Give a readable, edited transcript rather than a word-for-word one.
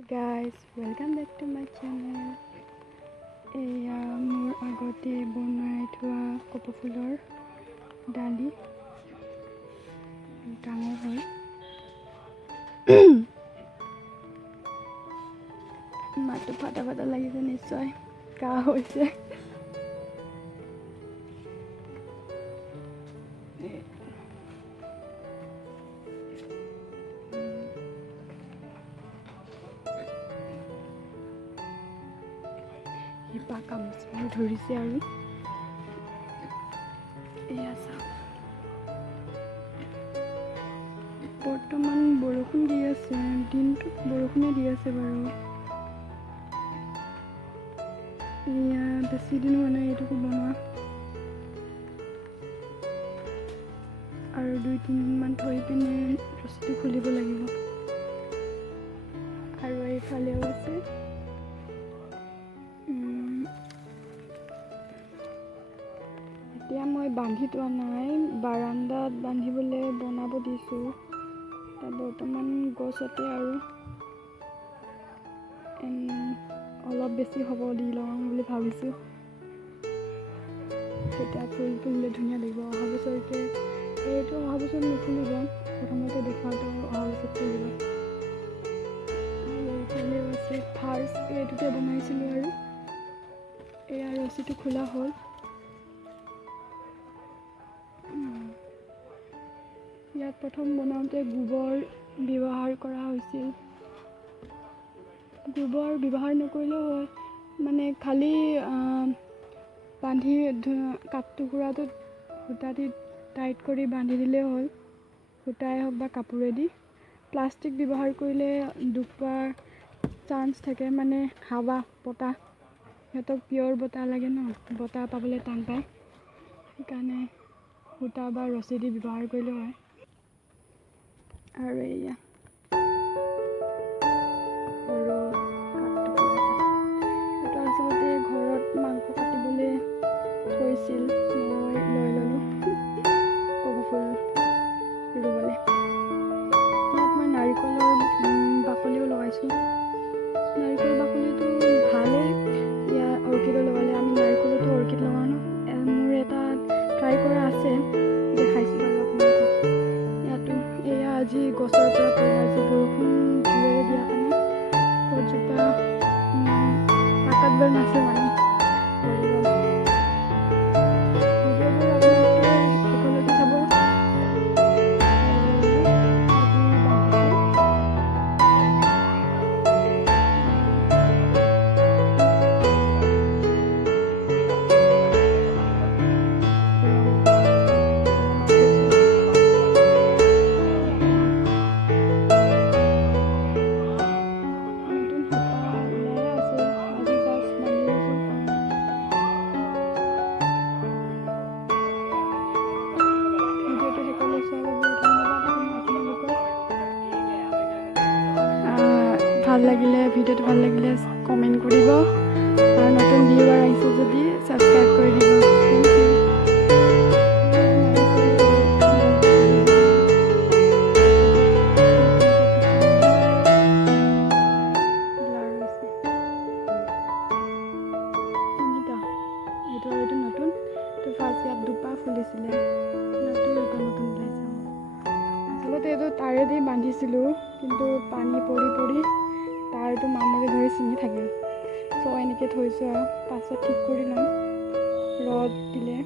Hi guys, welcome back to my channel. এয়া মোৰ আগতে বনাই থোৱা কপৌ ফুলৰ ডালি ডাঙৰ হ'ল। মাটো ফাটা ফাটা লাগিছে, নিশ্চয় কাহ হৈছে। কাম ধৰিছে আৰু এয়া চাওক, বৰ্তমান বৰষুণ দি আছে, দিনটোত বৰষুণে দি আছে বাৰু। এয়া বেছি দিন হোৱা নাই এইটোকো বনোৱা, আৰু 2-3 দিনমান থৈ পিনে ৰছীটো খুলিব লাগিব। আৰু এইফালেও আছে। এতিয়া মই বান্ধি থোৱা নাই, বাৰান্দাত বান্ধিবলৈ বনাব দিছোঁ। বৰ্তমান গছতে আৰু অলপ বেছি হ'ব দি লওঁ বুলি ভাবিছোঁ। তেতিয়া ফুল ফুলিলে ধুনীয়া লাগিব। অহা বছৰকে এইটো অহা বছৰ নুফুলিব, প্ৰথমতে দেখুৱাটো অহা বছৰ ফুলিব। আৰু এইফালেও আছে, ফাৰ্ষ্ট এইটোতে বনাইছিলোঁ আৰু এয়া ৰছীটো খোলা হ'ল। ইয়াত প্ৰথম বনাওঁতে গোবৰ ব্যৱহাৰ কৰা হৈছিল। গোবৰ ব্যৱহাৰ নকৰিলেও হয়, মানে খালী বান্ধি টুকুৰাটোত সূতা দি টাইট কৰি বান্ধি দিলেই হ'ল। সূতাই হওক বা কাপোৰেদি। প্লাষ্টিক ব্যৱহাৰ কৰিলে দুখ পোৱাৰ চান্স থাকে, মানে হাৱা বতাহ, সিহঁতক পিয়ৰ বতাহ লাগে ন, বতাহ পাবলৈ টান পায়। সেইকাৰণে সূতা বা ৰছী দি ব্যৱহাৰ কৰিলেও হয়। আৰু এয়া সৰু কাঠটুকুৰা এটা, এইটো আচলতে ঘৰত মাংস কাটিবলৈ থৈছিল, মই লৈ ল'লোঁ কপৌ ফুল ৰুবলৈ। ইয়াত মই নাৰিকলৰ বাকলিও লগাইছোঁ। নাৰিকল বাকলিটো ভালেই, ইয়াত অৰ্কিডো লগালে। আমি নাৰিকলতো অৰ্কিড লগাওঁ ন। মোৰ এটা ট্ৰাই কৰা আছে, দেখাইছোঁ বাৰু আপোনালোকক। ইয়াতো এয়া আজি গছৰ পৰা পৰিলে, আজি বৰষুণ জোৰেৰে দিয়া কাৰণে গছজোপা পাতাত বৰ নাছে, মানে পৰি গ'ল। ভিডিঅ'বোৰ আপোনালোকে শেষলৈকে চাব। ভাল লাগিলে, ভিডিঅ'টো ভাল লাগিলে কমেণ্ট কৰিব, আৰু নতুন ভিউৱাৰ আহিছে যদি ছাবস্ক্ৰাইব কৰি দিব। Thank you. এইটো নতুন, তো ফাৰ্ষ্ট ইয়াত দুপা ফুলিছিলে, ইয়াতো এটা নতুন ওলাইছে। আচলতে এইটো তাৰেদি বান্ধিছিলোঁ, কিন্তু পানী পৰি পৰি তাৰটো মামৰে ধৰি ছিঙি থাকিল। চ' এনেকৈ থৈছোঁ, আৰু পাছত ঠিক কৰি ল'ম ৰ'দ দিলে।